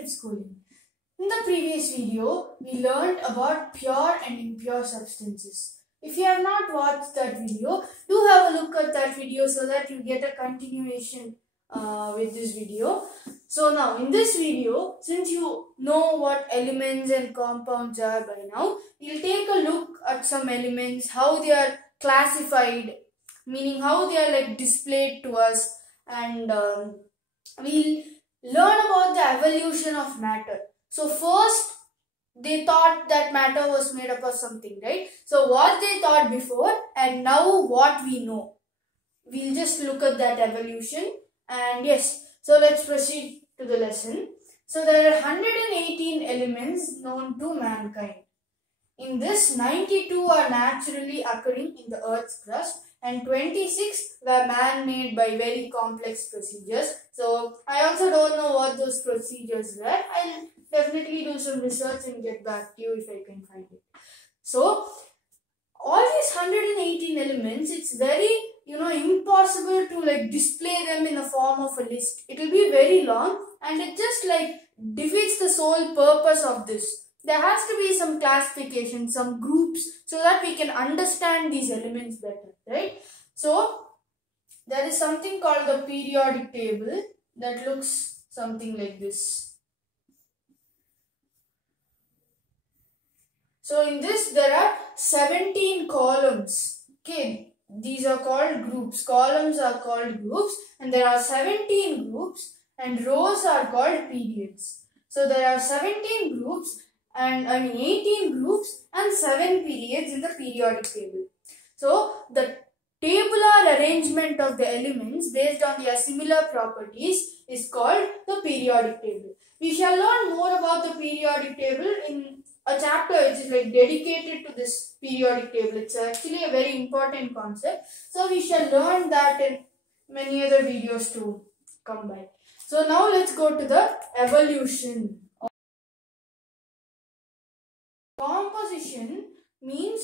respected schooling. In the previous video, we learned about pure and impure substances. If you have not watched that video, do have a look at that video so that you get a continuation with this video. So now in this video, since you know what elements and compounds are by now, we'll take a look at some elements, how they are classified, meaning how they are like displayed to us, and we'll learn about the evolution of matter. So first, they thought that matter was made up of something, right? So what they thought before and now what we know. We'll just look at that evolution, and yes, so let's proceed to the lesson. So there are 118 elements known to mankind. In this, 92 are naturally occurring in the Earth's crust and 26 were man-made by very complex procedures. So I also don't know what those procedures were. I'll definitely do some research and get back to you if I can find it. So all these 118 elements, it's very impossible to like display them in the form of a list. It will be very long and it just like defeats the sole purpose of this. There has to be some classification, some groups, so that we can understand these elements better, right? So there is something called the periodic table that looks something like this. So in this there are 17 columns. Okay, these are called groups. Columns are called groups, and there are 17 groups, and rows are called periods. So there are 17 groups and 18 groups and 7 periods in the periodic table. So the tabular arrangement of the elements based on their similar properties is called the periodic table. We shall learn more about the periodic table in a chapter which is like dedicated to this periodic table. It's actually a very important concept. So we shall learn that in many other videos to come by. So now let's go to the evolution. Composition means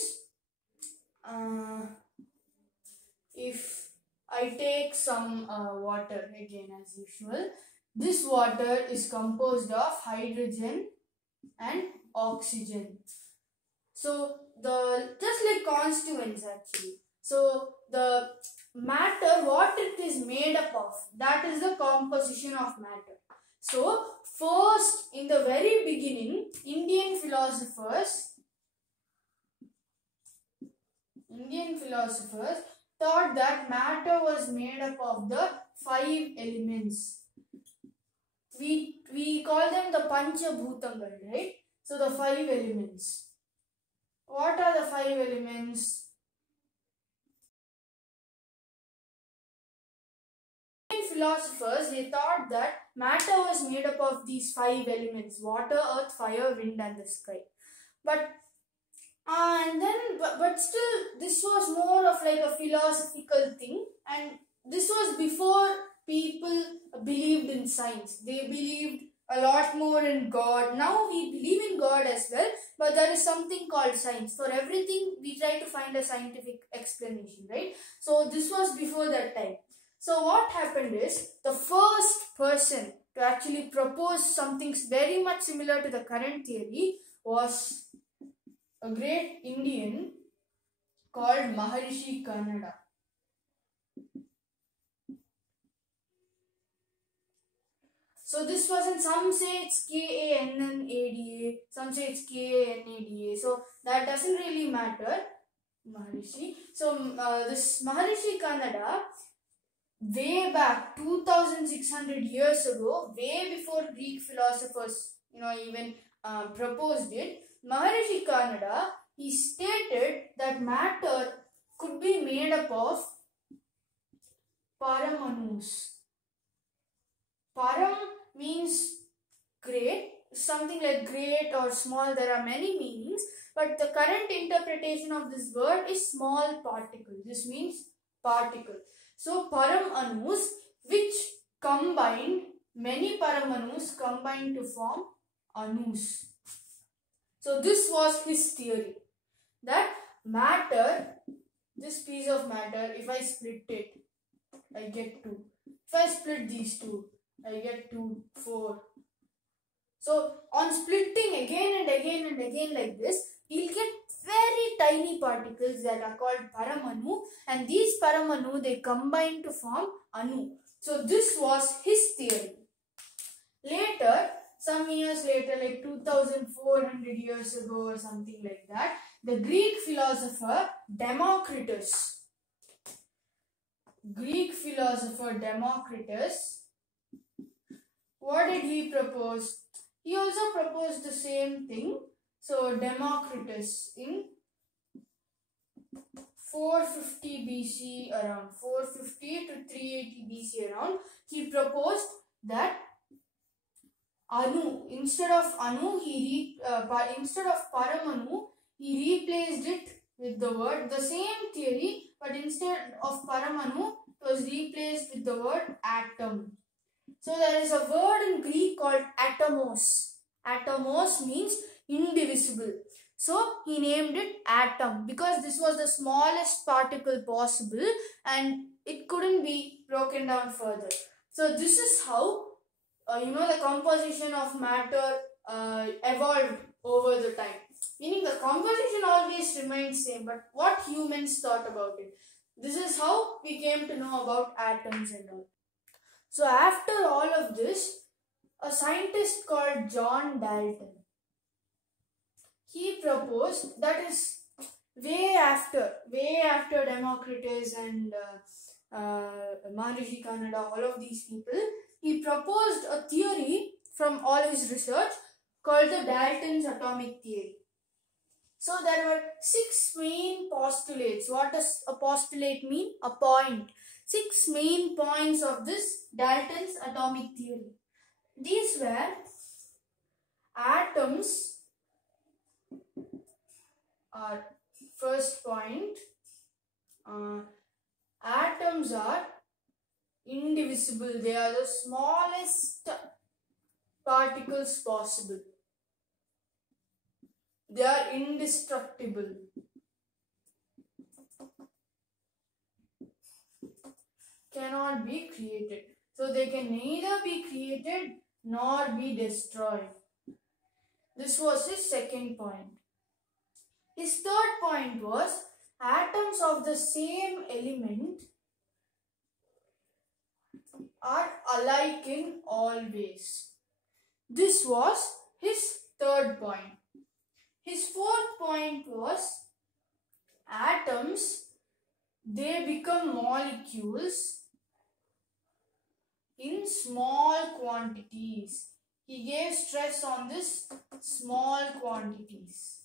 if I take some water again as usual, this water is composed of hydrogen and oxygen. So just like constituents actually. So the matter, what it is made up of, that is the composition of matter. So first, in the very beginning, Indian philosophers thought that matter was made up of the 5 elements. We call them the Panchabhutangal, right? So the 5 elements. What are the 5 elements? Philosophers, they thought that matter was made up of these 5 elements: water, earth, fire, wind and the sky. But still this was more of like a philosophical thing, and this was before people believed in science. They believed a lot more in God. Now we believe in God as well, but there is something called science. For everything we try to find a scientific explanation, right? So this was before that time. So what happened is, the first person to actually propose something very much similar to the current theory was a great Indian called Maharishi Kannada. So this was in, some say it's Kannada, some say it's Kannada. So that doesn't really matter. Maharishi. So this Maharishi Kannada, way back 2600 years ago, way before Greek philosophers even proposed it, Maharishi Kannada, he stated that matter could be made up of paramanus. Param means great, something like great or small. There are many meanings, but the current interpretation of this word is small particle. This means particle. So paramanus, which combined, many paramanus combined to form anus. So this was his theory, that matter, this piece of matter, if I split it, I get 2. If I split these two, I get 2, 4. So on splitting again and again and again like this, he'll get very tiny particles that are called paramanu, and these paramanu, they combine to form anu. So this was his theory. Later, some years later, like 2400 years ago or something like that, the Greek philosopher Democritus, what did he propose? He also proposed the same thing. So Democritus in 450 BC, around 450 to 380 BC around, he proposed that anu, instead of anu, instead of paramanu, he replaced it with the word, the same theory, but instead of paramanu, it was replaced with the word atom. So there is a word in Greek called atomos. Atomos means indivisible. So he named it atom because this was the smallest particle possible and it couldn't be broken down further. So this is how the composition of matter evolved over the time. Meaning the composition always remains same, but what humans thought about it. This is how we came to know about atoms and all. So after all of this, a scientist called John Dalton, he proposed, that is way after Democritus and Maharishi Kanada, all of these people, he proposed a theory from all his research called the Dalton's atomic theory. So there were 6 main postulates. What does a postulate mean? A point. 6 main points of this Dalton's atomic theory. These were: atoms are first point. Atoms are indivisible. They are the smallest particles possible. They are indestructible. Cannot be created. So they can neither be created nor be destroyed. This was his second point. His third point was atoms of the same element are alike in all ways. This was his third point. His fourth point was atoms, they become molecules in small quantities. He gave stress on this small quantities.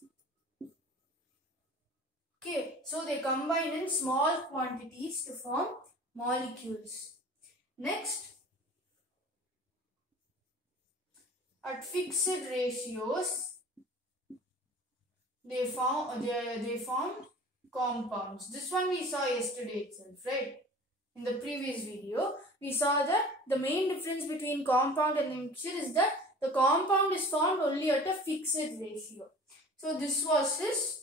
Okay, so they combine in small quantities to form molecules. Next, at fixed ratios, they form compounds. This one we saw yesterday itself, right? In the previous video, we saw that the main difference between compound and mixture is that the compound is formed only at a fixed ratio. So this was his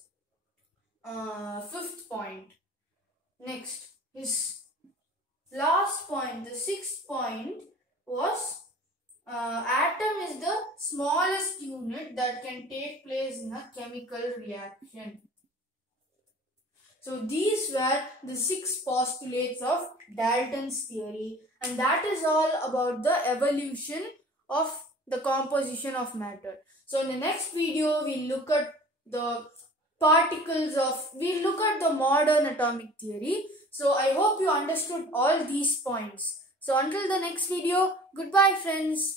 fifth point. Next, his last point, the sixth point was atom is the smallest unit that can take place in a chemical reaction. So these were the 6 postulates of Dalton's theory, and that is all about the evolution of the composition of matter. So in the next video, we'll look at the we'll look at the modern atomic theory. So I hope you understood all these points. So until the next video, goodbye friends.